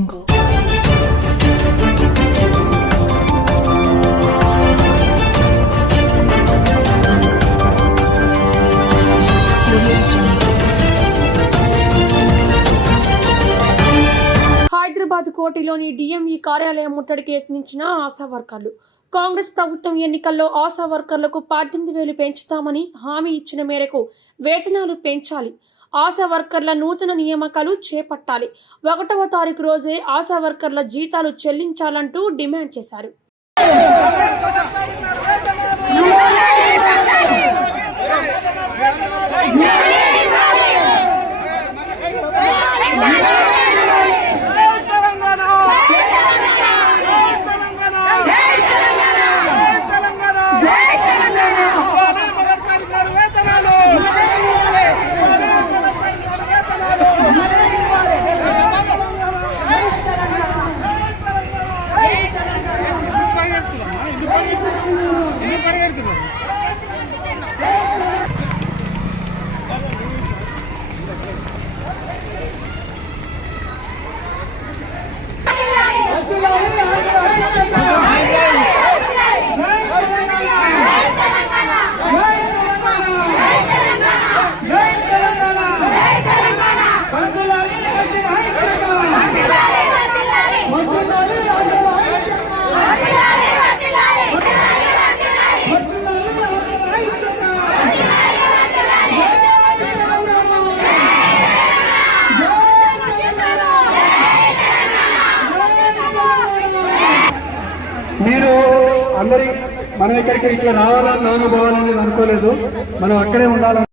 jungle. Hyderabad కోటిలోని DME కార్యాలయం ముట్టడికి యత్నించిన ఆశా వర్కర్లు. కాంగ్రెస్ ప్రభుత్వం ఎన్నికల్లో ఆశా వర్కర్లకు పద్దెనిమిది వేలు పెంచుతామని హామీ ఇచ్చిన మేరకు వేతనాలు పెంచాలి. ఆశా వర్కర్ల నూతన నియామకాలు చేపట్టాలి. ఒకటవ తారీఖు రోజే ఆశా వర్కర్ల జీతాలు చెల్లించాలంటూ డిమాండ్ చేశారు. పరిగెడుతున్నాను మీరు అందరి మన ఇక్కడికి ఇట్లా రావాలని నామభావాలనేది అనుకోలేదు. మనం అక్కడే ఉండాలని